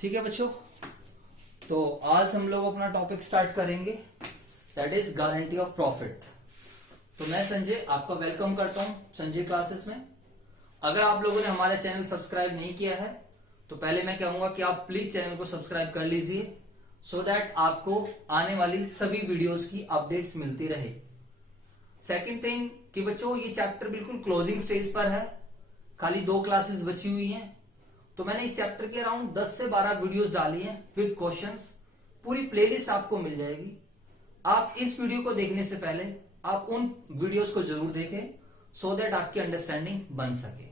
ठीक है बच्चों, तो आज हम लोग अपना टॉपिक स्टार्ट करेंगे, that is guarantee of profit. तो मैं संजय आपका वेलकम करता हूं संजय क्लासेस में। अगर आप लोगों ने हमारा चैनल सब्सक्राइब नहीं किया है तो पहले मैं कहूंगा कि आप प्लीज चैनल को सब्सक्राइब कर लीजिए, सो दैट आपको आने वाली सभी वीडियोस की अपडेट्स मिलती रहे। सेकंड थिंग कि बच्चों ये चैप्टर बिल्कुल क्लोजिंग स्टेज पर है, खाली 2 क्लासेस बची हुई हैं। तो मैंने इस चैप्टर के अराउंड 10 से 12 वीडियोस डाली हैं विद क्वेश्चंस। पूरी प्लेलिस्ट आपको मिल जाएगी। आप इस वीडियो को देखने से पहले आप उन वीडियोस को जरूर देखें, सो दैट आपकी अंडरस्टैंडिंग बन सके।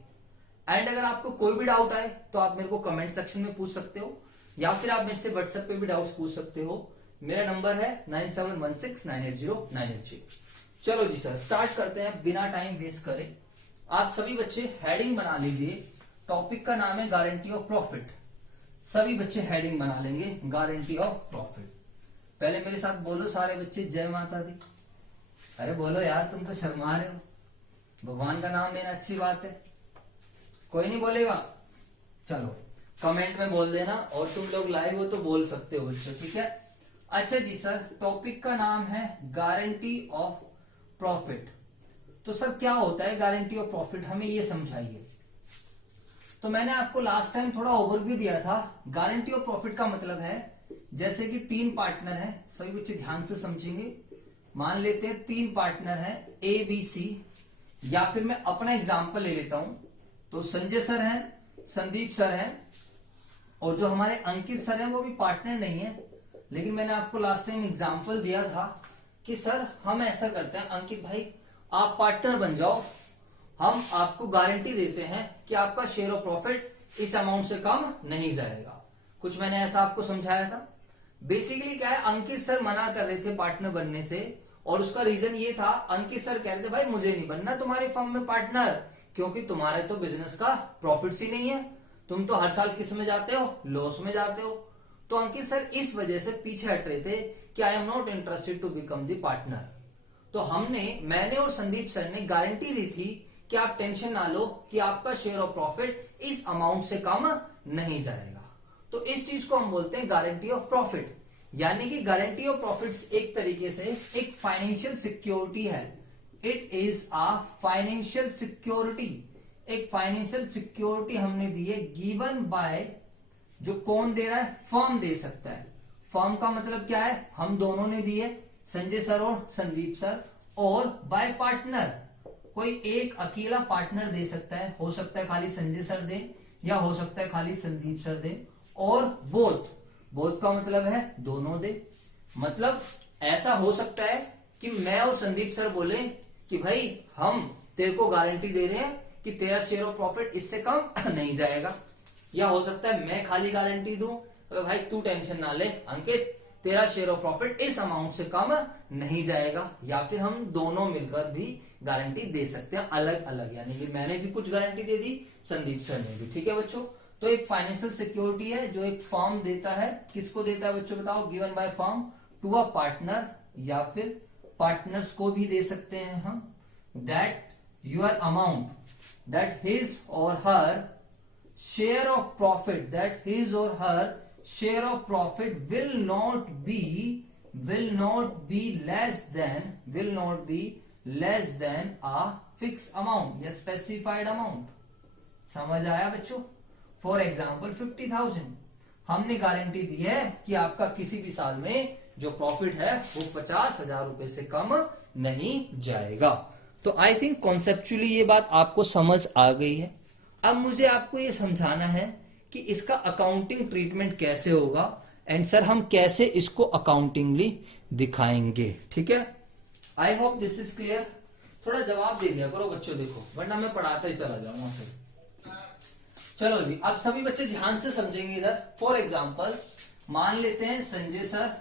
एंड अगर आपको कोई भी डाउट आए तो आप मेरे को कमेंट सेक्शन में पूछ सकते हो, या फिर आप मेरे से व्हाट्सएप पे भी डाउट्स पूछ सकते हो। मेरा नंबर है 9716980983। चलो जी सर, स्टार्ट करते हैं बिना टाइम वेस्ट करे। आप सभी बच्चे हेडिंग बना लीजिए। टॉपिक का नाम है गारंटी ऑफ प्रॉफिट। सभी बच्चे हेडिंग बना लेंगे, गारंटी ऑफ प्रॉफिट। पहले मेरे साथ बोलो सारे बच्चे, जय माता दी। अरे बोलो यार, तुम तो शर्मा रहे हो। भगवान का नाम लेना अच्छी बात है, कोई नहीं बोलेगा। चलो कमेंट में बोल देना, और तुम लोग लाइव हो तो बोल सकते हो बच्चों, ठीक है। अच्छा जी सर, टॉपिक का नाम है गारंटी ऑफ प्रॉफिट। तो सर क्या होता है गारंटी ऑफ प्रॉफिट, हमें ये समझाइए। तो मैंने आपको लास्ट टाइम थोड़ा ओवरव्यू दिया था। गारंटी ऑफ प्रॉफिट का मतलब है, जैसे कि 3 पार्टनर हैं, सभी बच्चे ध्यान से समझेंगे। मान लेते हैं 3 पार्टनर हैं ए बी सी, या फिर मैं अपना एग्जांपल ले लेता हूं। तो संजय सर हैं, संदीप सर हैं, और जो हमारे अंकित सर हैं वो भी पार्टनर नहीं है, लेकिन मैंने आपको लास्ट टाइम एग्जांपल दिया था कि सर हम ऐसा करते हैं, अंकित भाई आप पार्टनर बन जाओ, हम आपको गारंटी देते हैं कि आपका शेयर ऑफ प्रॉफिट इस अमाउंट से कम नहीं जाएगा। कुछ मैंने ऐसा आपको समझाया था। बेसिकली क्या है, अंकित सर मना कर रहे थे पार्टनर बनने से, और उसका रीजन ये था, अंकित सर कह रहे थे भाई मुझे नहीं बनना तुम्हारे फर्म में पार्टनर, क्योंकि तुम्हारे तो बिजनेस का प्रॉफिट ही नहीं है, तुम तो हर साल किस में जाते हो, लॉस में जाते हो। तो अंकित सर इस वजह से पीछे हट रहे थे कि I am not interested to become the partner. तो मैंने और संदीप सर ने गारंटी दी थी कि आप टेंशन ना लो कि आपका शेयर ऑफ प्रॉफिट इस अमाउंट से कम नहीं जाएगा। तो इस चीज को हम बोलते हैं गारंटी ऑफ प्रॉफिट। यानी कि गारंटी ऑफ प्रॉफिट्स एक तरीके से एक फाइनेंशियल सिक्योरिटी है। It is a financial security. एक फाइनेंशियल सिक्योरिटी हमने दी है, गिवन बाय, जो कौन दे रहा है, फर्म दे सकता है। फर्म का मतलब क्या है, हम दोनों ने दी है, संजय सर और संदीप सर, और बाय पार्टनर, कोई एक अकेला पार्टनर दे सकता है, हो सकता है खाली संजय सर दे, या हो सकता है खाली संदीप सर दे, और बोथ का मतलब है दोनों दे। मतलब ऐसा हो सकता है कि मैं और संदीप सर बोले कि भाई हम तेरे को गारंटी दे रहे हैं कि तेरा शेयर ऑफ प्रॉफिट इससे कम नहीं जाएगा, या हो सकता है मैं खाली गारंटी दूं, तो भाई तू टेंशन ना ले अंकित, तेरा शेयर ऑफ प्रॉफिट इस अमाउंट से कम नहीं जाएगा। या फिर हम दोनों मिलकर भी गारंटी दे सकते हैं अलग अलग, यानी कि मैंने भी कुछ गारंटी दे दी, संदीप सर ने भी, ठीक है बच्चों। तो एक फाइनेंशियल सिक्योरिटी है जो एक फर्म देता है। किसको देता है बच्चों बताओ, given by firm to a partner, या फिर पार्टनर्स को भी दे सकते हैं हम, that your amount, that his or her share of profit, that his or her share of profit will not be less than a fixed amount या specified amount। समझ आया बच्चों। फॉर एग्जाम्पल 50,000 हमने गारंटी दी है कि आपका किसी भी साल में जो प्रॉफिट है वो 50,000 रुपए से कम नहीं जाएगा। तो आई थिंक कॉन्सेप्चुअली ये बात आपको समझ आ गई है। अब मुझे आपको ये समझाना है कि इसका अकाउंटिंग ट्रीटमेंट कैसे होगा, एंड सर हम कैसे इसको अकाउंटिंगली दिखाएंगे, ठीक है। I hope this is clear. थोड़ा जवाब दे दिया करो बच्चों, देखो वरना मैं पढ़ाता ही चला जाऊंगा फिर। चलो जी, अब सभी बच्चे ध्यान से समझेंगे इधर। फॉर एग्जाम्पल मान लेते हैं संजय सर,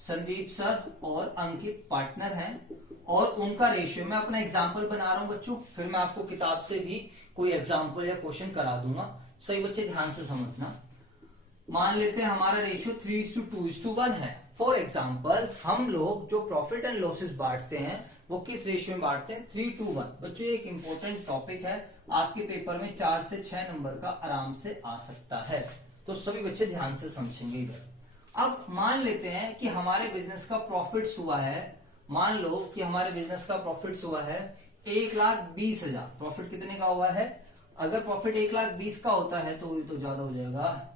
संदीप सर और अंकित पार्टनर हैं, और उनका रेशियो, मैं अपना एग्जाम्पल बना रहा हूं बच्चों, फिर मैं आपको किताब से भी कोई एग्जाम्पल या क्वेश्चन करा दूंगा। सही बच्चे ध्यान से समझना। मान लेते हैं हमारा रेशियो 3:2:1 है। फॉर एग्जाम्पल हम लोग जो प्रॉफिट एंड लॉसेस बांटते हैं वो किस रेशियो में बांटते हैं, 3:1। बच्चों एक इंपॉर्टेंट टॉपिक है, आपके पेपर में 4 से 6 नंबर का आराम से आ सकता है। तो सभी बच्चे ध्यान से समझेंगे इधर। अब मान लेते हैं कि हमारे बिजनेस का प्रॉफिट्स हुआ है, मान लो कि हमारे बिजनेस का प्रॉफिट्स हुआ है 1,20,000। प्रॉफिट कितने का हुआ है? अगर प्रॉफिट 1,20,000 का होता है तो ये तो ज्यादा हो जाएगा।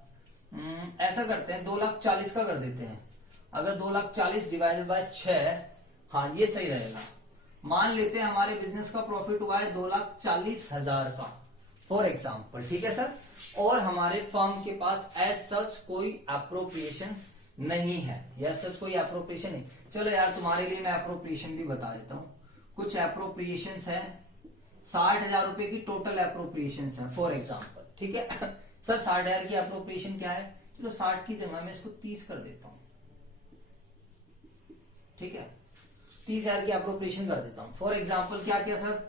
ऐसा करते हैं 2,40,000 का कर देते हैं। अगर 2,40,000 डिवाइडेड बाय 6, हाँ ये सही रहेगा। मान लेते हैं हमारे बिजनेस का प्रॉफिट हुआ है 2,40,000 का, फॉर एग्जाम्पल, ठीक है सर। और हमारे फर्म के पास एज सच कोई अप्रोप्रिएशन नहीं है, या सच कोई अप्रोप्रिएशन नहीं। चलो यार तुम्हारे लिए मैं अप्रोप्रिएशन भी बता देता हूं। कुछ अप्रोप्रिएशन है, 60,000 रुपए की टोटल अप्रोप्रिएशन है फॉर एग्जाम्पल, ठीक है। सर 60,000 की अप्रोप्रिएशन क्या है? चलो 60 की जगह मैं इसको 30 कर देता हूं, ठीक है। 30,000 की अप्रोप्रिएशन कर देता हूं। फॉर एग्जाम्पल क्या क्या सर?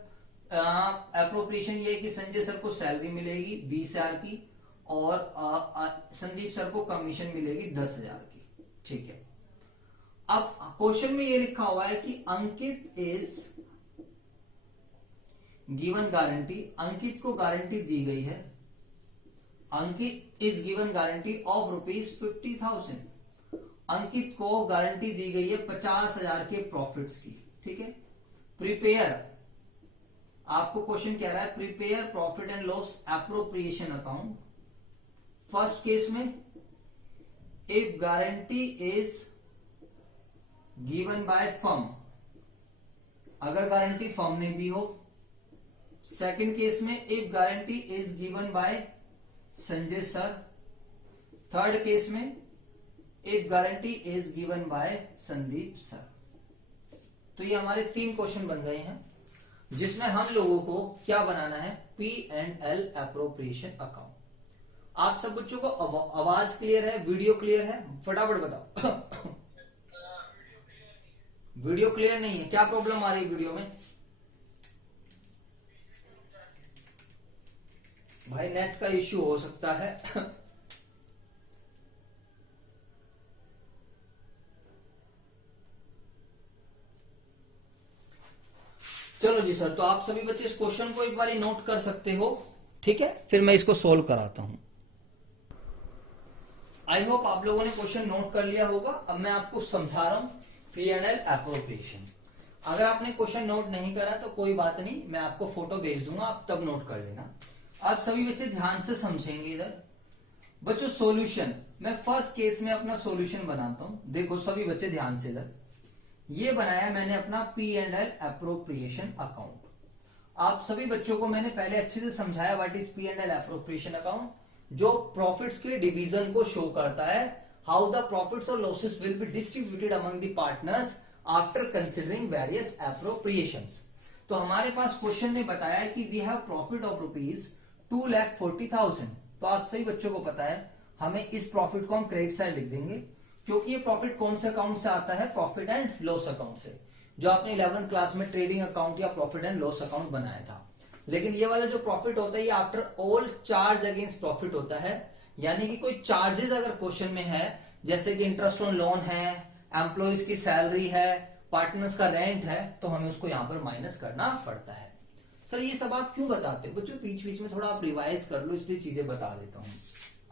अप्रोप्रिएशन ये कि संजय सर को सैलरी मिलेगी 20,000 की, और संदीप सर को कमीशन मिलेगी 10,000 की, ठीक है। अब क्वेश्चन में ये लिखा हुआ है कि अंकित इज गिवन गारंटी, अंकित को गारंटी दी गई है, अंकित इज गिवन गारंटी ऑफ ₹50,000। अंकित को गारंटी दी गई है 50,000 के प्रॉफिट्स की, ठीक है। प्रिपेयर, आपको क्वेश्चन कह रहा है prepare profit and loss appropriation account. First case में if guarantee is given by firm, अगर गारंटी फर्म ने दी हो। सेकंड केस में if guarantee is given by Sanjay sir. Third case में if guarantee is given by Sandeep sir. तो ये हमारे 3 क्वेश्चन बन गए हैं, जिसमें हम लोगों को क्या बनाना है? P&L appropriation account. आप सब बच्चों को आवाज क्लियर है, वीडियो क्लियर है? फटाफट बताओ। वीडियो क्लियर नहीं है, क्या प्रॉब्लम आ रही है वीडियो में? भाई नेट का इश्यू हो सकता है। चलो जी सर, तो आप सभी बच्चे इस क्वेश्चन को एक बार नोट कर सकते हो, ठीक है। फिर मैं इसको सोल्व कराता हूं। आई होप आप लोगों ने क्वेश्चन नोट कर लिया होगा। अब मैं आपको समझा रहा हूं P&L एप्रोप्रिएशन। अगर आपने क्वेश्चन नोट नहीं करा तो कोई बात नहीं, मैं आपको फोटो भेज दूंगा, आप तब नोट कर लेना। आप सभी बच्चे ध्यान से समझेंगे इधर। बच्चों सॉल्यूशन, मैं फर्स्ट केस में अपना सॉल्यूशन बनाता हूं। देखो सभी बच्चे ध्यान से इधर, ये बनाया मैंने अपना P&L अप्रोप्रिएशन अकाउंट। आप सभी बच्चों को मैंने पहले अच्छे से समझाया what is P&L appropriation account, जो प्रॉफिट्स के डिवीजन को शो करता है। हाउ द प्रॉफिट्स और losses will be distributed among the partners after considering various appropriations. तो हमारे पास क्वेश्चन ने बताया कि वी हैव प्रॉफिट ऑफ ₹2,40,000। तो आप सभी बच्चों को पता है हमें इस प्रॉफिट को हम क्रेडिट साइड लिख देंगे, क्योंकि ये प्रॉफिट कौन से अकाउंट से आता है? प्रॉफिट एंड लॉस अकाउंट से, जो आपने 11th क्लास में ट्रेडिंग अकाउंट या प्रॉफिट एंड लॉस अकाउंट बनाया था। लेकिन ये वाला जो प्रॉफिट होता है ये after all charge against profit होता है, यानी कि कोई चार्जेस अगर क्वेश्चन में है, जैसे कि इंटरेस्ट ऑन लोन है, एम्प्लॉयज की सैलरी है, पार्टनर्स का रेंट है, तो हमें उसको यहां पर माइनस करना पड़ता है। सर ये सब आप क्यों बताते हो? बच्चों बीच बीच में थोड़ा आप रिवाइज कर लो, इसलिए चीजें बता देता हूं।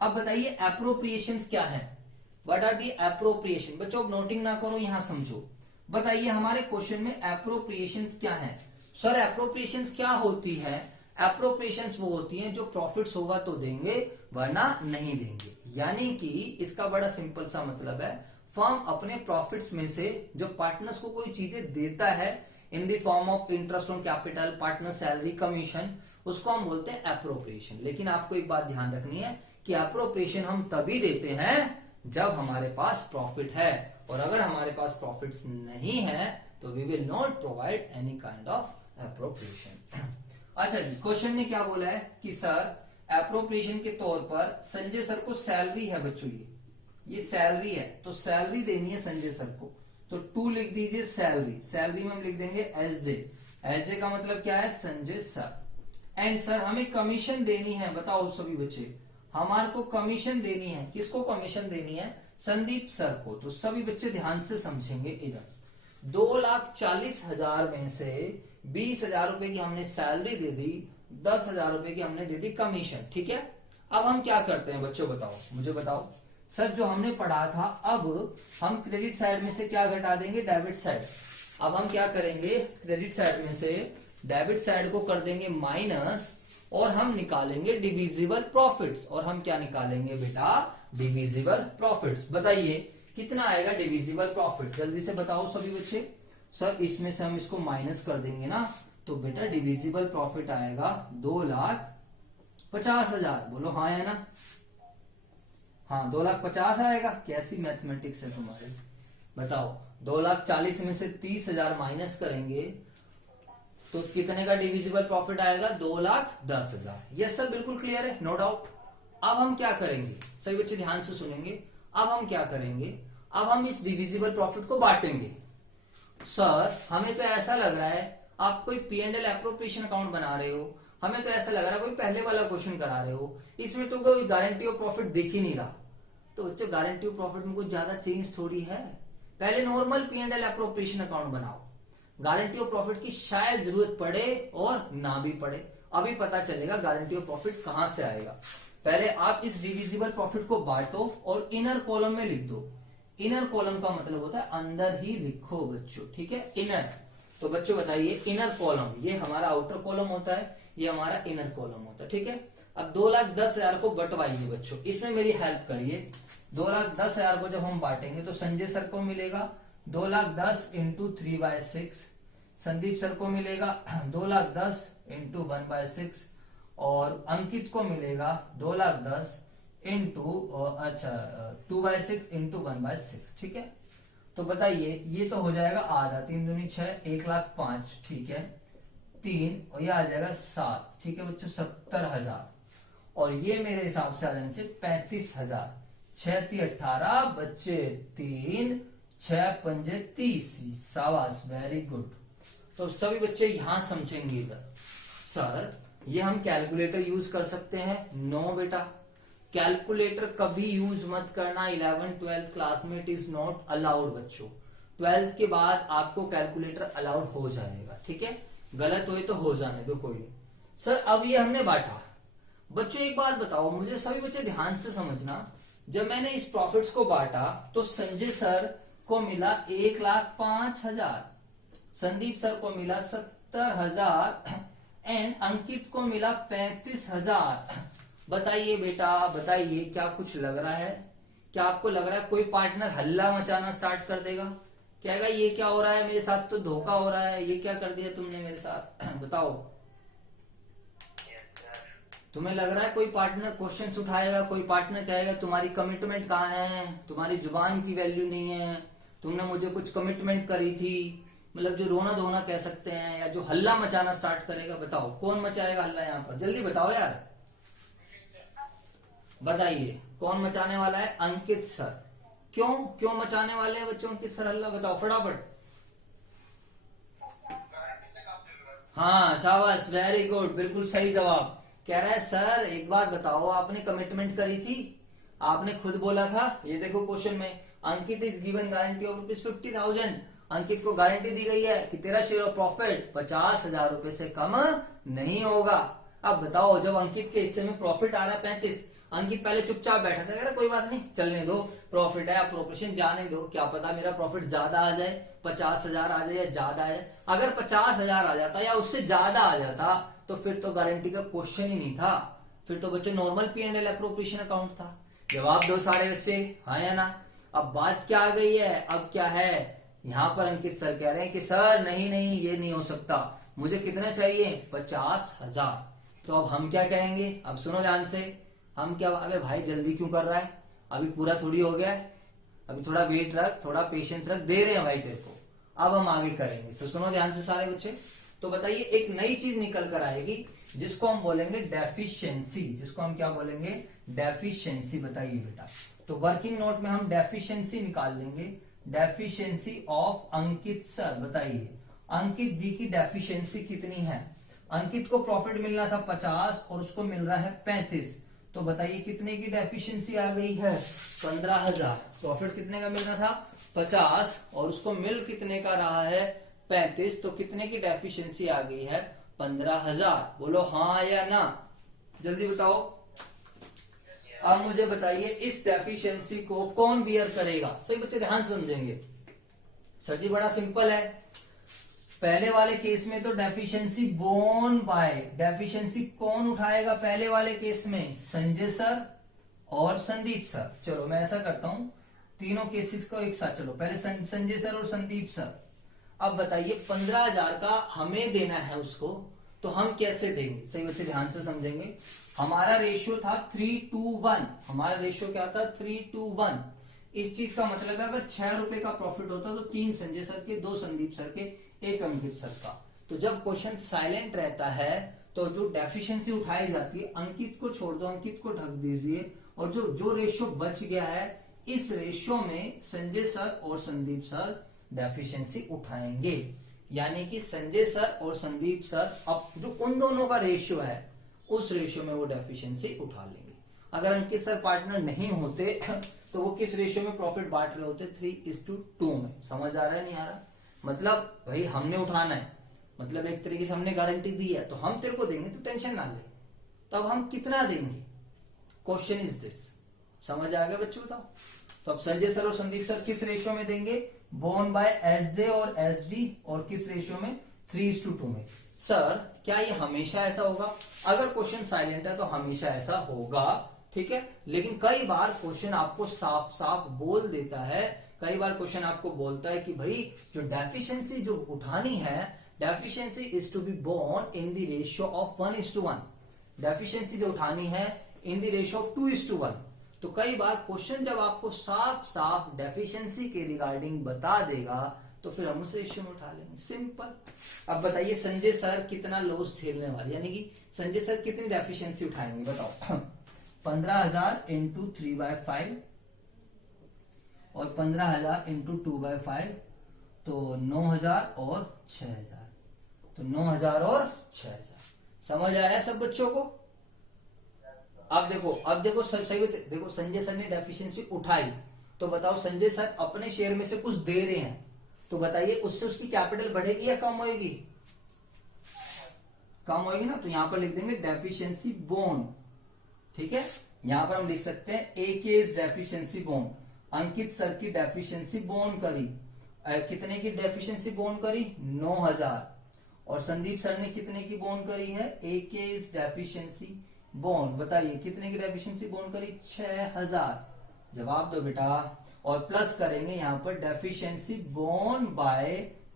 अब बताइए एप्रोप्रिएशंस क्या है? What are the appropriation? बच्चों अब नोटिंग ना करो, यहां समझो। बताइए हमारे क्वेश्चन में एप्रोप्रिएशंस क्या है? सर एप्रोप्रिएशंस क्या होती है? एप्रोप्रिएशंस वो होती हैं जो प्रॉफिट्स होगा तो देंगे वरना नहीं देंगे। यानी कि इसका बड़ा सिंपल सा मतलब है, फर्म अपने प्रॉफिट्स में से जो पार्टनर्स को कोई चीजें देता है in the form of interest on capital, partner salary, commission, उसको हम बोलते हैं एप्रोप्रिएशन। लेकिन आपको एक बात ध्यान रखनी है कि एप्रोप्रिएशन हम तभी देते हैं जब हमारे पास प्रॉफिट है, और अगर हमारे पास प्रॉफिट्स नहीं है तो we will not provide any kind of appropriation. अच्छा जी, क्वेश्चन ने क्या बोला है कि सर एप्रोप्रिएशन के तौर पर संजय सर को सैलरी है। बच्चों ये सैलरी है, तो सैलरी देनी है संजय सर को, तो 2 लिख दीजिए सैलरी। सैलरी में हम लिख देंगे एस जे। एस जे का मतलब क्या है? संजय सर। एंड सर हमें कमीशन देनी है। बताओ सभी बच्चे, हमारे को कमीशन देनी है। किसको कमीशन देनी है? संदीप सर को। तो सभी बच्चे ध्यान से समझेंगे इधर। 2,40,000 में से 20,000 रुपए की हमने सैलरी दे दी, 10,000 रुपए की हमने दे दी कमीशन, ठीक है। अब हम क्या करते हैं बच्चों, बताओ मुझे बताओ सर, जो हमने पढ़ा था अब हम क्रेडिट साइड में से क्या घटा देंगे, डेबिट साइड। अब हम क्या करेंगे, क्रेडिट साइड में से डेबिट साइड को कर देंगे माइनस, और हम निकालेंगे डिविजिबल प्रॉफिट्स। और हम क्या निकालेंगे बेटा, डिविजिबल प्रॉफिट्स। बताइए कितना आएगा डिविजिबल प्रॉफिट, जल्दी से बताओ सभी बच्चे। सर इसमें से हम इसको माइनस कर देंगे ना, तो बेटा डिविजिबल प्रॉफिट आएगा 2,50,000। बोलो हाँ या ना, हाँ 2,50,000 आएगा। कैसी मैथमेटिक्स है तुम्हारी, बताओ। 2,40,000 में से 30,000 माइनस करेंगे तो कितने का डिविजिबल प्रॉफिट आएगा, 2,10,000। यस सर बिल्कुल क्लियर है, नो डाउट। अब हम क्या करेंगे, सभी बच्चे ध्यान से सुनेंगे। अब हम क्या करेंगे, अब हम इस डिविजिबल प्रॉफिट को बांटेंगे। सर हमें तो ऐसा लग रहा है आप कोई P&L एप्रोप्रिएशन अकाउंट बना रहे हो, हमें तो ऐसा लग रहा है कोई पहले वाला क्वेश्चन करा रहे हो, इसमें तो कोई गारंटी ऑफ प्रॉफिट दिख ही नहीं रहा। तो बच्चों गारंटी ऑफ प्रॉफिट में कुछ ज्यादा चेंज थोड़ी है। पहले नॉर्मल P&L एप्रोप्रिएशन अकाउंट बनाओ, गारंटी ऑफ प्रॉफिट की शायद जरूरत पड़े और ना भी पड़े, अभी पता चलेगा गारंटी ऑफ प्रॉफिट कहां से आएगा। पहले आप इस डिविजिबल प्रॉफिट को बांटो और इनर कॉलम में लिख दो। इनर कॉलम का मतलब होता है अंदर ही लिखो बच्चों, ठीक है, इनर। तो बच्चों बताइए इनर कॉलम, ये हमारा आउटर कॉलम होता है, ये हमारा इनर कॉलम होता है, ठीक है। अब 2,10,000 को बंटवाइए बच्चों, इसमें मेरी हेल्प करिए। 2,10,000 को जब हम बांटेंगे तो संजय सर को मिलेगा 2,10,000 इंटू 3/6, संदीप सर को मिलेगा 2,10,000 इंटू 1/6, और अंकित को मिलेगा 2,10,000 इंटू 2/6 इंटू 1/6, ठीक है। तो बताइए ये तो हो जाएगा आधा, 3 दूनी 6, 1,05,000, ठीक है, 3 और ये आ जाएगा 7, ठीक है बच्चों, 70,000। और ये मेरे हिसाब से आ जाने से 35,000। 6 × 18 बच्चे 3, 6 × 30, शाबाश वेरी गुड। तो सभी बच्चे यहां समझेंगे इधर। सर ये हम कैलकुलेटर यूज कर सकते हैं, नो बेटा, कैलकुलेटर कभी यूज मत करना 11th 12th क्लास में, इट इज नॉट अलाउड बच्चों। 12th के बाद आपको कैलकुलेटर अलाउड हो जाएगा, ठीक है, गलत हुए तो हो जाने दो, कोई नहीं। सर अब ये हमने बांटा, बच्चों एक बात बताओ मुझे, सभी बच्चे ध्यान से समझना। जब मैंने इस प्रॉफिट्स को बांटा तो संजय सर को मिला 1,05,000, संदीप सर को मिला 70,000 एंड अंकित को मिला 35,000। बताइए बेटा बताइए, क्या कुछ लग रहा है, क्या आपको लग रहा है कोई पार्टनर हल्ला मचाना स्टार्ट कर देगा, कहेगा ये क्या हो रहा है मेरे साथ, तो धोखा हो रहा है, ये क्या कर दिया तुमने मेरे साथ, बताओ। तुम्हें लग रहा है कोई पार्टनर क्वेश्चंस उठाएगा, कोई पार्टनर कहेगा तुम्हारी कमिटमेंट कहाँ है, तुम्हारी जुबान की वैल्यू नहीं है, तुमने मुझे कुछ कमिटमेंट करी थी, मतलब जो रोना धोना कह सकते हैं, या जो हल्ला मचाना स्टार्ट करेगा। बताओ कौन मचाएगा हल्ला यहाँ पर, जल्दी बताओ यार, बताइए कौन मचाने वाला है, अंकित सर। क्यों क्यों मचाने वाले हैं बच्चों अंकित सर हल्ला, बताओ फटाफट। हाँ शाबाश वेरी गुड, बिल्कुल सही जवाब। कह रहा है सर एक बात बताओ, आपने कमिटमेंट करी थी, आपने खुद बोला था, ये देखो क्वेश्चन में, अंकित इज गिवन गारंटी ऑफ ₹50,000। अंकित को गारंटी दी गई है कि तेरा शेयर ऑफ प्रॉफिट 50,000 रुपए से कम नहीं होगा। अब बताओ जब अंकित के हिस्से में प्रॉफिट आ रहा है 35, अंकित पहले चुपचाप बैठा था, कह रहा कोई बात नहीं चलने दो, प्रॉफिट है अप्रोप्रिएशन जाने दो, क्या पता मेरा प्रॉफिट ज्यादा आ जाए, 50,000 आ जाए या ज्यादा आ जाए। अगर 50,000 आ जाता या उससे ज्यादा आ जाता तो फिर तो गारंटी का क्वेश्चन ही नहीं था, फिर तो बच्चों नॉर्मल P&L एप्रोप्रिएशन अकाउंट था। जवाब दो सारे बच्चे, हाँ या ना। अब बात क्या आ गई है, अब क्या है, यहाँ पर अंकित सर कह रहे हैं कि सर नहीं नहीं ये नहीं हो सकता, मुझे कितना चाहिए 50,000। तो अब हम क्या कहेंगे, अब सुनो ध्यान से, हम क्या, अबे भाई जल्दी क्यों कर रहा है, अभी पूरा थोड़ी हो गया है, अभी थोड़ा वेट रख, थोड़ा पेशेंस रख, दे रहे हैं भाई तेरे को, अब हम आगे करेंगे। तो सुनो ध्यान से सारे बच्चे। तो बताइए एक नई चीज निकल कर आएगी जिसको हम बोलेंगे डेफिशिएंसी, जिसको हम क्या बोलेंगे, डेफिशिएंसी। बताइए बेटा, तो वर्किंग नोट में हम डेफिशिएंसी निकाल लेंगे, डेफिशिएंसी ऑफ अंकित सर। बताइए अंकित जी की डेफिशिएंसी कितनी है, अंकित को प्रॉफिट मिलना था 50 और उसको मिल रहा है 35, तो बताइए कितने की डेफिशिएंसी आ गई है, 15,000। प्रॉफिट कितने का मिलना था 50 और उसको मिल कितने का रहा है 35, तो कितने की डेफिशिएंसी आ गई है 15,000। बोलो हाँ या ना, जल्दी बताओ। अब मुझे बताइए इस डेफिशिएंसी को कौन बियर करेगा? सही बच्चे ध्यान से समझेंगे। सर जी बड़ा सिंपल है। पहले वाले केस में तो डेफिशिएंसी बोर्न बाय, डेफिशिएंसी कौन उठाएगा पहले वाले केस में? संजय सर और संदीप सर। चलो मैं ऐसा करता हूं, तीनों केसेस को एक साथ, चलो पहले संजय सर और संदीप सर। अब बताइए 15,000 का हमें देना है उसको, तो हम कैसे देंगे? सही बच्चे ध्यान से समझेंगे। हमारा रेशियो था 3:1, हमारा रेशियो क्या था? 3:1। इस चीज का मतलब है अगर 6 रुपए का प्रॉफिट होता तो 3 संजय सर के, 2 संदीप सर के, 1 अंकित सर का। तो जब क्वेश्चन साइलेंट रहता है तो जो डेफिशिएंसी उठाई जाती है, अंकित को छोड़ दो, अंकित को ढक दीजिए, और जो जो रेशियो बच गया है इस रेशियो में संजय सर और संदीप सर डेफिशिएंसी उठाएंगे। यानी कि संजय सर और संदीप सर अब जो उन दोनों का रेशियो है उस रेशियो में वो डेफिशिएंसी उठा लेंगे। अगर अंकित सर पार्टनर नहीं होते तो वो किस रेशियो में प्रॉफिट बांट रहे होते? 3:2 में। समझ आ रहा है नहीं आ रहा? मतलब भाई हमने उठाना है, मतलब एक तरीके से हमने गारंटी दी है तो हम तेरे को देंगे, तो टेंशन ना ले। तो अब हम कितना देंगे? Question is this. समझ आ गया बच्चों? बताओ। तो अब संजय सर और संदीप सर किस रेशियो में देंगे? बोर्न बाय एसजे और एसडी, और किस रेशियो में? 3:2 में। सर क्या ये हमेशा ऐसा होगा? अगर क्वेश्चन साइलेंट है तो हमेशा ऐसा होगा, ठीक है। लेकिन कई बार क्वेश्चन आपको साफ साफ बोल देता है, कई बार क्वेश्चन आपको बोलता है कि भाई जो डेफिशिएंसी जो उठानी है, deficiency is to be borne in the ratio of 1:1। Deficiency जो उठानी है इन द रेशियो ऑफ 2:1। तो कई बार क्वेश्चन जब आपको साफ साफ डेफिशिएंसी के रिगार्डिंग बता देगा तो फिर हम उस रेशियो में उठा लेंगे, सिंपल। अब बताइए संजय सर कितना लॉस झेलने वाले, यानी कि संजय सर कितनी डेफिशिएंसी उठाएंगे? बताओ। 15,000 इंटू 3/5 और 15,000 इंटू 2/5, तो 9,000 और 6,000, तो 9,000 और 6,000। समझ आया सब बच्चों को? अब देखो सही बच्चे देखो, संजय सर ने डेफिशिएंसी उठाई, तो बताओ संजय सर अपने शेयर में से कुछ दे रहे हैं, तो बताइए उससे उसकी कैपिटल बढ़ेगी या कम होगी? कम होगी ना। तो यहां पर लिख देंगे डेफिशिएंसी बोर्न, ठीक है। यहां पर हम लिख सकते हैं ए केस डेफिशिएंसी बोर्न। अंकित सर की डेफिशिएंसी बोर्न करी, कितने की डेफिशिएंसी बोर्न करी? 9,000। और संदीप सर ने कितने की बोर्न करी है? ए केस डेफिशिएंसी बोर्न, बताइए कितने की डेफिशिएंसी बोर्न करी? 6,000। जवाब दो बेटा। और प्लस करेंगे यहां पर deficiency borne by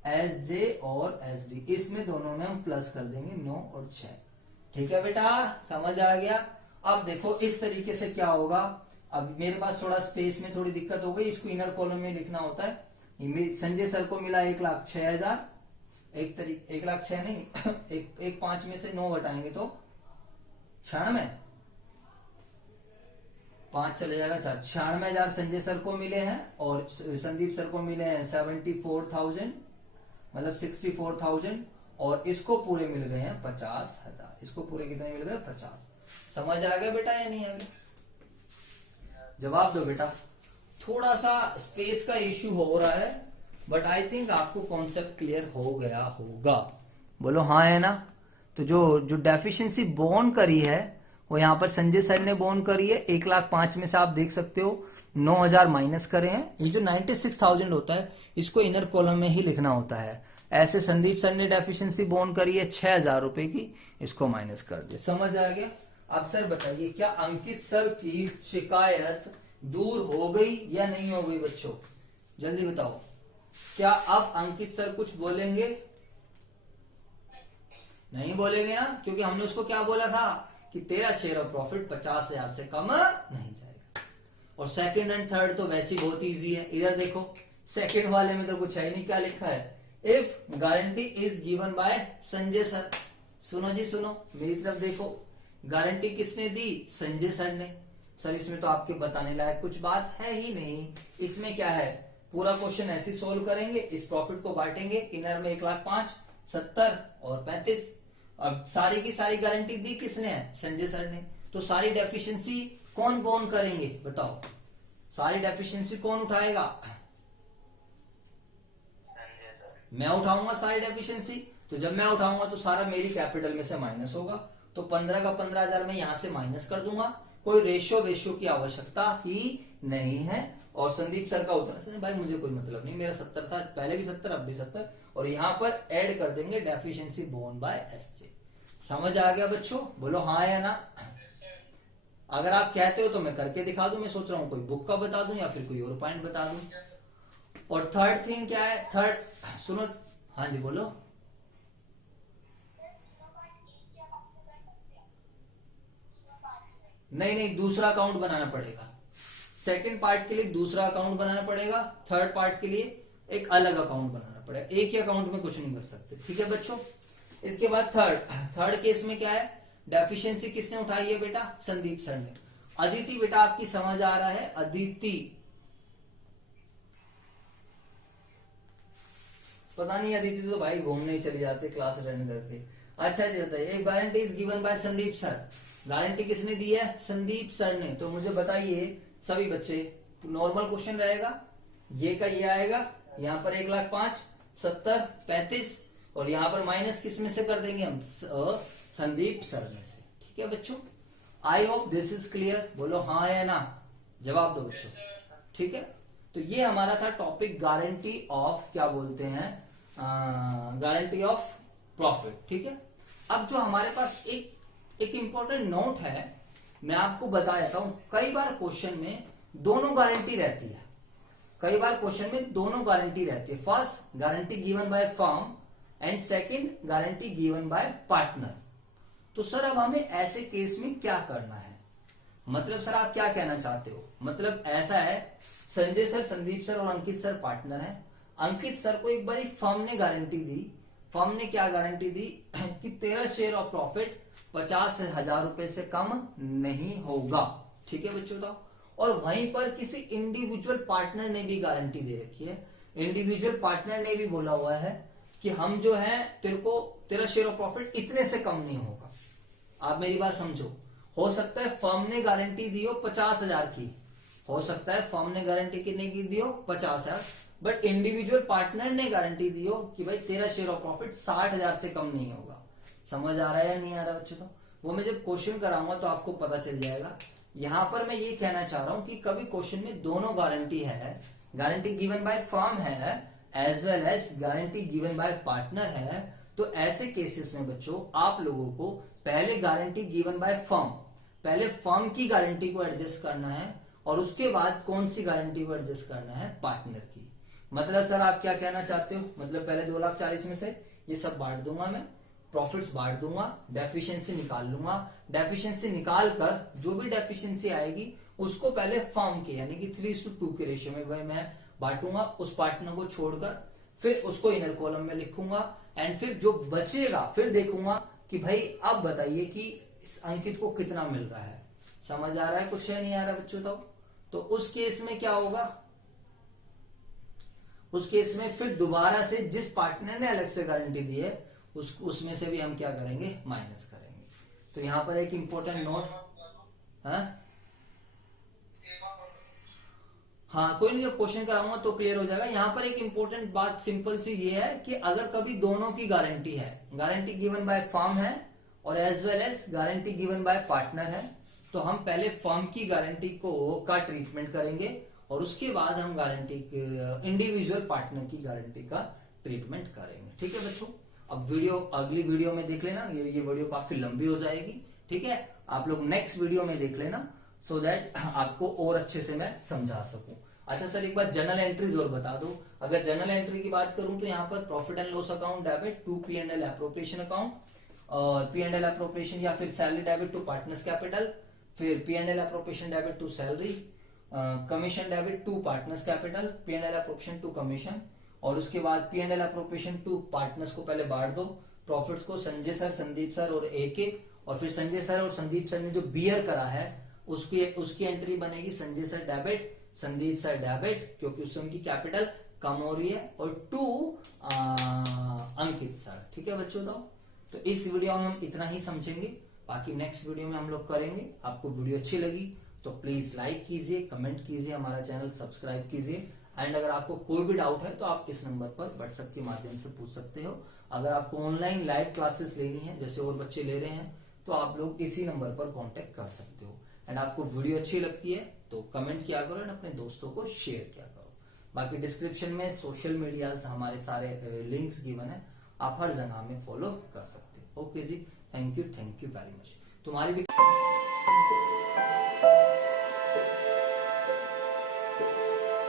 S J और एस डी, इसमें दोनों में हम प्लस कर देंगे 9 और 6। ठीक है बेटा, समझ आ गया? अब देखो इस तरीके से क्या होगा। अब मेरे पास थोड़ा स्पेस में थोड़ी दिक्कत हो गई, इसको इनर कॉलम में लिखना होता है। संजय सर को मिला 1,06,000, 1,06,000 नहीं, एक 5 में से 9 घटाएंगे तो 96, 5 चले जाएगा 4, 96,000 संजय सर को मिले हैं और संदीप सर को मिले हैं 74,000, मतलब 64,000, और इसको पूरे मिल गए हैं 50,000। इसको पूरे कितने मिल गए? 50। समझ आ गया बेटा या नहीं आ गया? जवाब दो बेटा। थोड़ा सा स्पेस का इश्यू हो रहा है, बट आई थिंक आपको कॉन्सेप्ट क्लियर हो गया होगा। बोलो हाँ है ना? तो जो डेफिशिएंसी बोर्न करी है वो यहाँ पर संजय सर ने बोर्न करी है। 1,05,000 में से आप देख सकते हो 9,000 माइनस करे हैं। ये जो 96,000 होता है इसको इनर कॉलम में ही लिखना होता है। ऐसे संदीप सर ने डेफिशिएंसी बोर्न करी है 6,000 रुपए की, इसको माइनस कर दिया। समझ आ गया? अब सर बताइए क्या अंकित सर की शिकायत दूर हो गई या नहीं हो गई बच्चों? जल्दी बताओ। क्या अब अंकित सर कुछ बोलेंगे? नहीं बोलेंगे ना, क्योंकि हमने उसको क्या बोला था कि तेरा शेयर ऑफ प्रॉफिट 50,000 से कम नहीं जाएगा। और सेकंड एंड थर्ड तो वैसे ही बहुत इजी है। इधर देखो सेकंड वाले में तो कुछ है नहीं, क्या लिखा है? If guarantee is given by Sanjay sir. सुनो जी सुनो, मेरी तरफ देखो। गारंटी किसने दी? संजय सर ने। सर इसमें तो आपके बताने लायक कुछ बात है ही नहीं। इसमें क्या है, पूरा क्वेश्चन ऐसे सोल्व करेंगे, इस प्रॉफिट को बांटेंगे। इनर में 1,05,000, 70 और 35। अब सारी की सारी गारंटी दी किसने है? संजय सर ने। तो सारी डेफिशिएंसी कौन बोर्न करेंगे बताओ? सारी डेफिशिएंसी कौन उठाएगा? मैं उठाऊंगा सारी डेफिशिएंसी। तो जब मैं उठाऊंगा तो सारा मेरी कैपिटल में से माइनस होगा। तो 15 का 15,000 मैं यहां से माइनस कर दूंगा, कोई रेशियो वेशियो की आवश्यकता ही नहीं है। और संदीप सर का उत्तर है भाई मुझे कोई मतलब नहीं, मेरा 70 था, पहले भी 70 अब भी 70, और यहाँ पर ऐड कर देंगे डेफिशिएंसी बोर्न बाय एसजे। समझ आ गया बच्चों? बोलो हाँ या ना। अगर आप कहते हो तो मैं करके दिखा दूं, मैं सोच रहा हूं कोई बुक का बता दूं या फिर कोई और पॉइंट बता दूं। और थर्ड थिंग क्या है? थर्ड सुनो, हाँ जी बोलो। नहीं नहीं, दूसरा अकाउंट बनाना पड़ेगा। सेकंड पार्ट के लिए दूसरा अकाउंट बनाना पड़ेगा, थर्ड पार्ट के लिए एक अलग अकाउंट बनाना पड़ेगा। एक ही अकाउंट में कुछ नहीं कर सकते, ठीक है बच्चों। इसके बाद थर्ड केस में क्या है? डेफिशिएंसी किसने उठाई है बेटा? संदीप सर ने। अदिति बेटा आपकी समझ आ रहा है? अदिति, पता नहीं अदिति तो भाई घूमने ही चली जाती क्लास अटेंड करके। अच्छा जी बताइए, एक guarantee is given by Sandeep sir. Guarantee किसने दी है? संदीप सर ने। तो मुझे बताइए सभी बच्चे, नॉर्मल क्वेश्चन रहेगा, ये का ये आएगा, यहाँ पर 1,05,000, 70, 35, और यहाँ पर माइनस किस में से कर देंगे हम? संदीप सर में से। ठीक है बच्चों, I hope this is clear. बोलो हाँ या ना, जवाब दो बच्चों। ठीक है, तो ये हमारा था टॉपिक गारंटी ऑफ, क्या बोलते हैं, गारंटी ऑफ प्रॉफिट। ठीक है, अब जो हमारे पास एक इंपॉर्टेंट नोट है, मैं आपको बता देता हूं। कई बार क्वेश्चन में दोनों गारंटी रहती है, कई बार क्वेश्चन में दोनों गारंटी रहती है। First guarantee given by firm and second guarantee given by partner. तो सर अब हमें ऐसे केस में क्या करना है? मतलब सर आप क्या कहना चाहते हो? मतलब ऐसा है, संजय सर, संदीप सर और अंकित सर पार्टनर हैं। अंकित सर को एक बार फर्म ने गारंटी दी। फर्म ने क्या गारंटी दी? कि तेरा शेयर ऑफ प्रॉफिट 50,000 रुपए से कम नहीं होगा। ठीक है बच्चों, तो और वहीं पर किसी इंडिविजुअल पार्टनर ने भी गारंटी दे रखी है। इंडिविजुअल पार्टनर ने भी बोला हुआ है कि हम जो है तेरा शेयर ऑफ प्रॉफिट इतने से कम नहीं होगा। आप मेरी बात समझो, हो सकता है फर्म ने गारंटी दी हो 50,000 की, हो सकता है फर्म ने गारंटी कितने की दी हो? 50,000, बट इंडिविजुअल पार्टनर ने गारंटी दी हो कि भाई तेरा शेयर ऑफ प्रॉफिट 60,000 से कम नहीं होगा। समझ आ रहा है या नहीं आ रहा बच्चों? तो वो मैं जब क्वेश्चन कराऊंगा तो आपको पता चल जाएगा। यहां पर मैं ये कहना चाह रहा हूं कि कभी क्वेश्चन में दोनों गारंटी है, गारंटी गिवन बाय फर्म है as well as guarantee given by partner है, तो ऐसे केसेस में बच्चों आप लोगों को पहले गारंटी गिवन बाय फर्म, पहले फर्म की गारंटी को एडजस्ट करना है और उसके बाद कौन सी गारंटी को एडजस्ट करना है? पार्टनर की। मतलब सर आप क्या कहना चाहते हो? मतलब पहले 2,40,000 में से ये सब बांट दूंगा, मैं प्रॉफिट्स बांट दूंगा, डेफिशिएंसी निकाल लूंगा, डेफिशिएंसी निकाल कर जो भी डेफिशिएंसी आएगी उसको पहले फर्म के यानी कि 3:2 के रेशियो में भाई मैं बांटूंगा, उस पार्टनर को छोड़कर, फिर उसको इनर कॉलम में लिखूंगा, एंड फिर जो बचेगा फिर देखूंगा कि भाई अब बताइए कि इस अंकित को कितना मिल रहा है। समझ आ रहा है कुछ है नहीं आ रहा बच्चों? तो उस केस में क्या होगा? उस केस में फिर दोबारा से जिस पार्टनर ने अलग से गारंटी दी है उसमें से भी हम क्या करेंगे? माइनस करेंगे। तो यहां पर एक इंपॉर्टेंट नोट, हाँ कोई नहीं, क्वेश्चन कराऊंगा तो क्लियर हो जाएगा। यहां पर एक इंपॉर्टेंट बात सिंपल सी ये है कि अगर कभी दोनों की गारंटी है, गारंटी गिवन बाय फर्म है और as well as guarantee given by partner है, तो हम पहले फर्म की गारंटी का ट्रीटमेंट करेंगे और उसके बाद हम गारंटी इंडिविजुअल पार्टनर की गारंटी का ट्रीटमेंट करेंगे। ठीक है बच्चों, अब वीडियो अगली वीडियो में देख लेना, ये वीडियो काफी लंबी हो जाएगी। ठीक है, आप लोग नेक्स्ट वीडियो में देख लेना सो दैट आपको और अच्छे से मैं समझा सकूं। अच्छा सर एक बार जर्नल एंट्रीज और बता दो। अगर जर्नल एंट्री की बात करूं तो यहाँ पर profit and loss account debit to P&L appropriation account, और P&L एप्रोप्रिएशन या फिर salary debit to partners capital, फिर P&L appropriation debit to salary, commission debit to partners capital, P&L appropriation to commission, और उसके बाद P&L एप्रोप्रिएशन टू पार्टनर्स को पहले बांट दो, प्रॉफिट्स को संजय सर, संदीप सर और AK, और फिर संजय सर और संदीप सर ने जो बियर करा है उसकी एंट्री बनेगी Sanjay sir debit, Sandeep sir debit, क्योंकि उससे उनकी कैपिटल कम हो रही है, और टू अंकित सर। ठीक है बच्चों, तो इस वीडियो में हम इतना ही समझेंगे, बाकी नेक्स्ट वीडियो में हम लोग करेंगे। आपको वीडियो अच्छी लगी तो प्लीज लाइक कीजिए, कमेंट कीजिए, हमारा चैनल सब्सक्राइब कीजिए, एंड अगर आपको कोई भी डाउट है तो आप इस नंबर पर व्हाट्सएप के माध्यम से पूछ सकते हो। अगर आपको ऑनलाइन लाइव क्लासेस लेनी है जैसे और बच्चे ले रहे हैं तो आप लोग इसी नंबर पर कांटेक्ट कर सकते हो। एंड आपको वीडियो अच्छी लगती है तो कमेंट किया करो एंड अपने दोस्तों को शेयर किया करो। बाकी डिस्क्रिप्शन में सोशल मीडिया हमारे सारे लिंक्स गिवन है, आप हर जगह में फॉलो कर सकते हो। ओके जी, थैंक यू वेरी मच। तुम्हारी भी